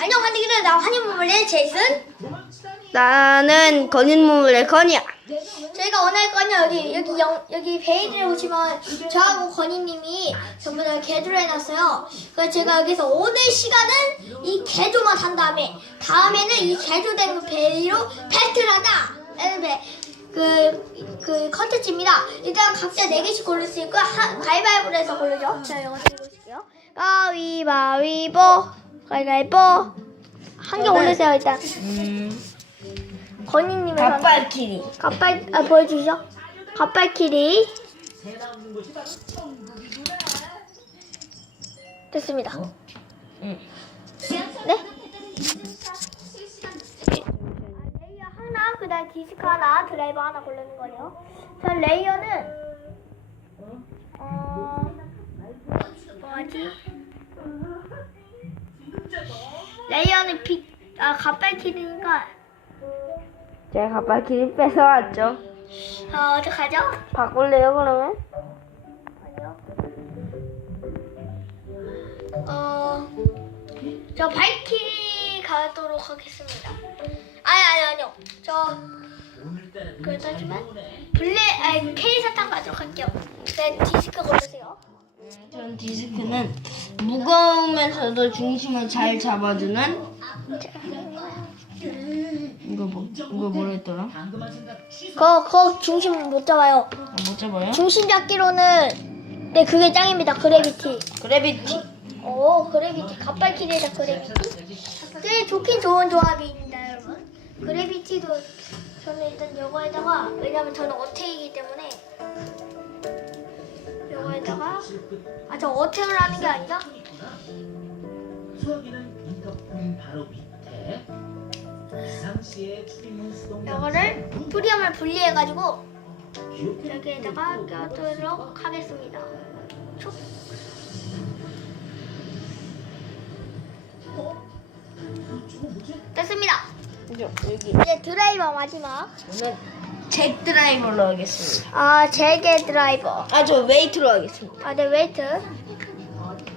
안녕 환희기들 나 환희모물의 제이슨 나는 건인물의 건이야. 저희가 오늘 할 거는 여기 여기 영, 여기 페이지에 보시면 저하고 건희님이 전부 다 개조를 해놨어요 그래서 제가 여기서 오늘 시간은 이 개조만 한 다음에 다음에는 이 개조된 하자 라는 배 그, 그 컨텐츠입니다. 일단 각자 4개씩 고를 수 있고, 하, 가위바위보로 해서 고르죠. 자, 이거 드리고 있을게요. 가위바위보, 가위바위보. 한개 고르세요, 일단. 음, 건희님의 닭발키리. 갑발 아 보여주시죠. 갑발키리 됐습니다. 응. 네? 레이어 하나, 그 다음 디스크 하나, 드라이버 하나 고르는 거네요. 전 레이어는 어 뭐지? 레이어는 빛아 갑발키리니까 제가 닭발키리 뺏어왔죠. 어 어떡하죠? 바꿀래요, 그러면? 아니요. 어, 저 바이킹 가도록 하겠습니다. 아니, 아니, 아니요. 저, 그렇다지만, 블랙, 아니, K 사탕 가도록 할게요. 네, 디스크 고르세요. 전 디스크는 무거우면서도 중심을 잘 잡아주는 이거 뭐 이거 뭐라 했더라? 거, 거 중심 못 잡아요. 아, 못 잡아요? 중심 잡기로는, 네, 그게 짱입니다. 그래비티. 그래비티. 오, 그래비티. 갑발키리에다 그래비티. 꽤 좋긴 좋은 조합입니다, 여러분. 그래비티도 저는 일단 이거에다가, 왜냐면 저는 어택이기 때문에, 이거에다가, 아, 저 어택을 하는 게 아니라, 수학이는 인터폰 바로 밑에 수동 이거를 프리엄을 분리해가지고, 여기에다가 껴두도록 하겠습니다. 촉. 됐습니다. 이제 드라이버 마지막. 저는 잭 드라이버로 하겠습니다. 아, 제게 드라이버. 아 저 웨이트로 하겠습니다. 아, 네, 웨이트.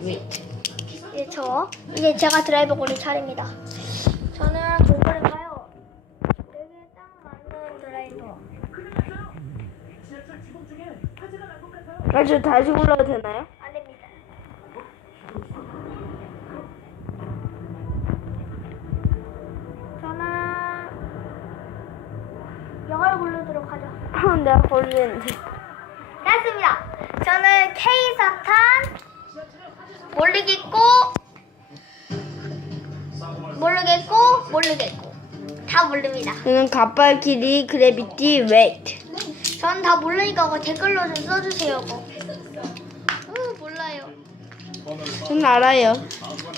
웨이트. 이제 저. 이제 제가 드라이버 고를 차례입니다. 저는 누구를까요? 여기에 딱 맞는 드라이버. 아저 다시 골라도 되나요? 영어를 고르도록 하죠. 아 내가 고르는데. 됐습니다. 저는 K 사탄 모르겠고 모르겠고 모르겠고 다 모릅니다. 저는 갑발키리 그래비티 웨이트. 전 다 모르니까 그거 댓글로 좀 써주세요. 그거. 음, 몰라요. 전 알아요.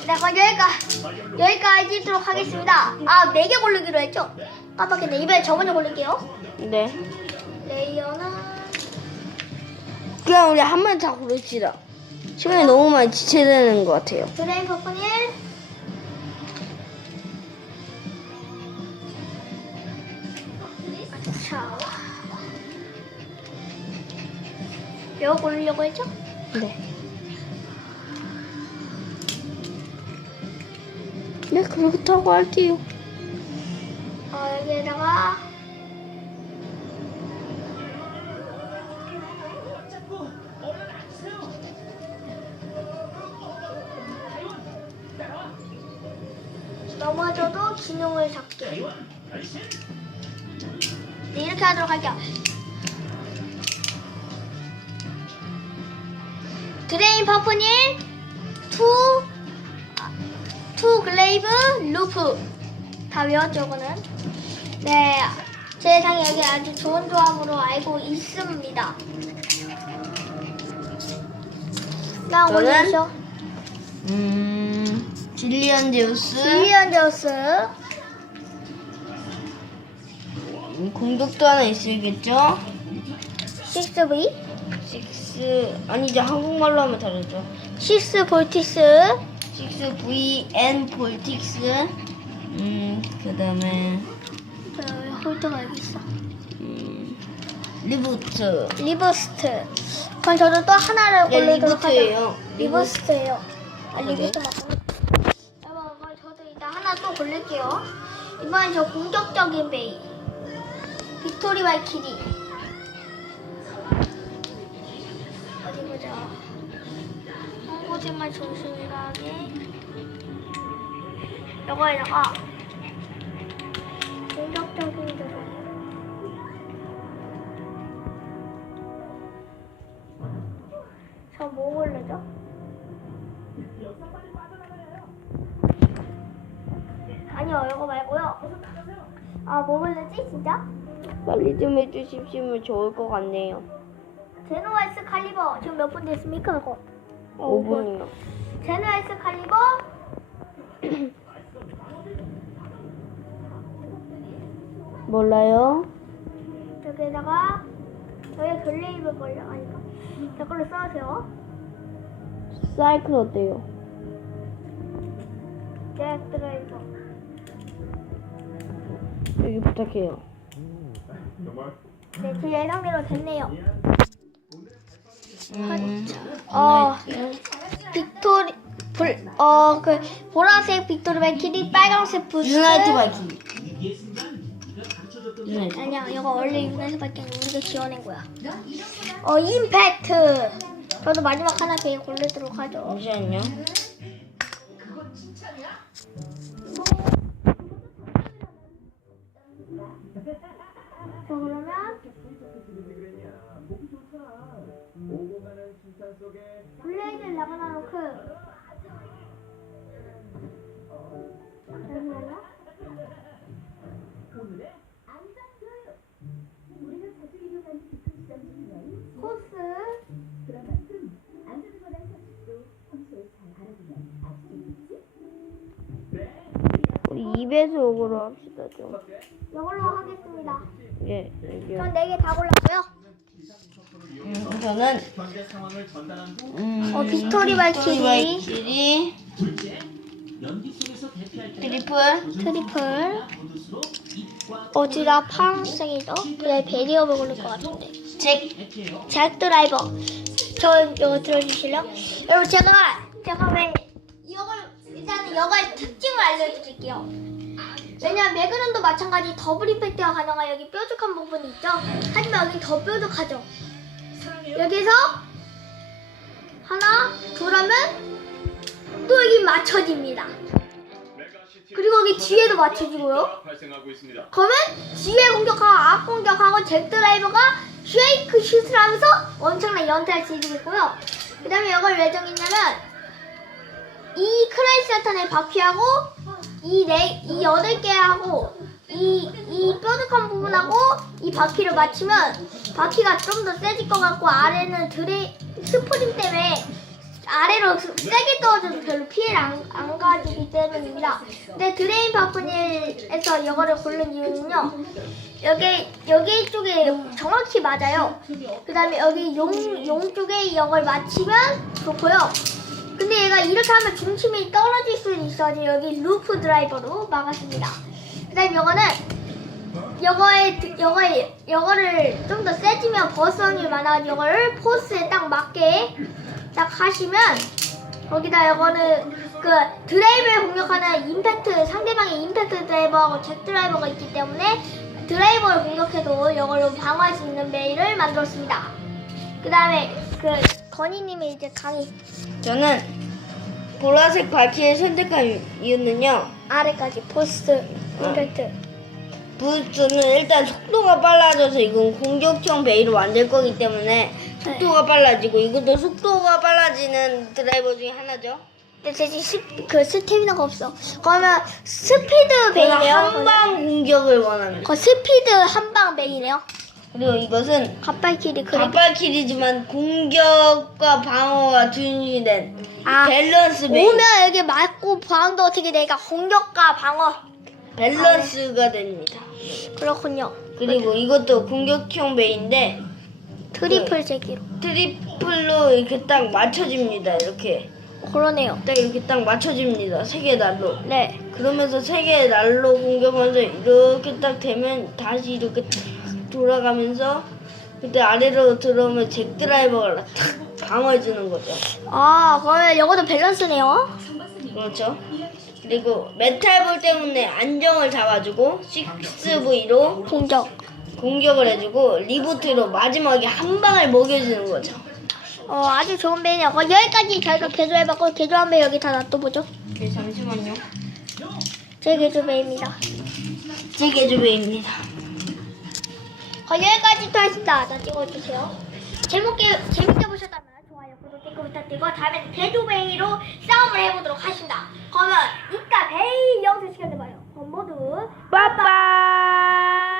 네, 그럼 여기까지 여기까지 하도록 하겠습니다. 아, 네 개 고르기로 했죠? 깜빡했네. 이번에 저 먼저 고를게요. 네. 레이어는 그냥 우리 한번다 고릅시다. 시간이 너무 많이 지체되는 것 같아요. 드레인 퍼프닐 자 이거 고르려고 했죠? 네. 네, 그렇다고 할게요. 어, 여기에다가. 넘어져도 기능을 잡게. 네, 이렇게 하도록 할게요 드레인 투 글레이브 루프 다 외웠죠, 그는? 네, 세상에 여기 아주 좋은 조합으로 알고 있습니다. 나 저는? 올리죠. 음, 질리언 제우스, 빌리언 제우스, 음, 공격도 하나 있을겠죠? 6V, 식스 아니죠 한국말로 하면 다르죠. 6 볼티스, 식스 VN 볼틱스, 음, 그다음에 어, 홀더가 여기 있어. 음, 리부트. 리버스트. 그럼 저도 또 하나를 네, 고르도록 하죠. 리부트예요. 리버스트예요. 아, 네. 리버스트 맞고. 여러분, 그럼 저도 일단 하나 하나 또 고를게요. 이번엔 저 공격적인 베이. 빅토리 발키리. 어디 보자. 한 곳에만 조심하게. 이거에다가 공격적인 대로. 저뭐 고르죠? 아니요, 이거 말고요. 아, 뭐 고르지, 진짜? 빨리 좀 해주시면 좋을 것 같네요. 제노에스 칼리버 지금 몇 분 됐습니까 그거? 어, 5분이요. 제노에스 칼리버 몰라요? 여기에다가 여기 글레이브 걸려 아닌가? 이걸로 써주세요 사이클 어때요? 네 들어있어 여기 부탁해요. 네, 제 예상대로 됐네요 음, 어 빅토리 불, 어, 그 보라색 빅토리 발키리 빨강색 부스. 유나이트 가르쳐줬던 유나이트. 아니야 이거 원래 유나이트 발키리 우리가 지어낸 거야. 어 임팩트! 저도 마지막 하나 베이 고르도록 하죠. 잠시만요. 자 그러면 블레이드 라그나로크 잠시만요 코스 우리 2배속으로 합시다 좀. 이걸로 하겠습니다. 예. 전 네 개 다 골랐고요 음, 저는 음, 어, 빅토리 발키리. 발키리, 트리플, 트리플 어디다 파란색이죠? 그래 베리어를 고를 것 같은데 잭. 잭 드라이버 저 이거 들어주실래요? 여러분 제가 제가 왜 이걸 일단은 이거의 특징을 알려드릴게요 왜냐면 매그넘도 마찬가지 더블 임팩트가 가능한 여기 뾰족한 부분이 있죠 하지만 여기 더 뾰족하죠 여기서 하나 둘 하면 또 여기 맞춰집니다 그리고 여기 뒤에도 맞춰지고요. 그러면 뒤에 공격하고 앞 공격하고 잭 드라이버가 쉐이크 슛을 하면서 엄청난 연타를 즐기고요. 그 다음에 이걸 왜 정했냐면 이 크라이스탄의 바퀴하고 이 네, 이 여덟 개하고 이, 이 뾰족한 부분하고 이 바퀴를 맞추면 바퀴가 좀 더 세질 것 같고 아래는 드레 스프링 때문에 아래로 세게 떨어져도 별로 피해를 안, 안 가지기 때문입니다. 근데 드레인 바프닐에서 이거를 고른 이유는요. 여기 여기 쪽에 정확히 맞아요. 그다음에 여기 용, 용 쪽에 이걸 맞추면 좋고요. 근데 얘가 이렇게 하면 중심이 떨어질 수 있어서 여기 루프 드라이버로 막았습니다. 그다음에 이거는 요거에 드- 요거에 요거를 좀 더 세지면 버스원이 많아가지고 요거를 포스에 딱 맞게 딱 하시면 거기다 요거는 그 드라이브를 공격하는 임팩트 상대방의 임팩트 드라이버하고 잭 드라이버가 있기 때문에 드라이버를 공격해도 요걸로 방어할 수 있는 메일을 만들었습니다. 그 다음에 그 건희님의 이제 강의 저는 보라색 바퀴를 선택한 이유는요. 아래까지 포스트 임팩트 부스트는 일단 속도가 빨라져서 이건 공격형 베이로 만들 거기 때문에 속도가 빨라지고 이것도 속도가 빨라지는 드라이버 중에 하나죠. 근데 대신 스, 그 스태미나가 없어. 그러면 스피드 베이네요. 한방 공격을 원합니다. 그 스피드 한방 베이네요. 그리고 이것은 갓발길이 그래. 갑발킬이지만 공격과 방어가 둔시된 아, 밸런스 베이 오면 여기 맞고 방도 어떻게 되니까 공격과 방어. 밸런스가 됩니다. 그렇군요. 그리고 이것도 공격형 베이인데 트리플 제기로. 트리플로 이렇게 딱 맞춰집니다. 이렇게 그러네요. 딱 이렇게 딱 맞춰집니다. 세 개 날로. 네. 그러면서 세 개 날로 공격하면서 이렇게 딱 되면 다시 이렇게 탁 돌아가면서 그때 아래로 들어오면 잭 드라이버가 탁 방어해주는 거죠. 아, 그러면 이것도 밸런스네요. 그렇죠? 그리고 메탈볼 때문에 안정을 잡아주고 6V로 공격. 공격을 해주고 리부트로 마지막에 한 방을 먹여주는 거죠. 어 아주 좋은 베이네요. 어, 여기까지 저희가 개조해봤고 개조한 베이 여기 다 놔둬보죠. 네, 잠시만요. 제 개조 베이입니다. 제 개조배입니다. 어, 여기까지 또 했습니다. 자 찍어주세요. 재밌게 재밌게 보셨다면 댓글 부탁드리고 다음엔 개조 베이로 싸움을 해보도록 하겠습니다. 그러면 이따 베이 영상 시간에 봐요. 그럼 모두 빠빠!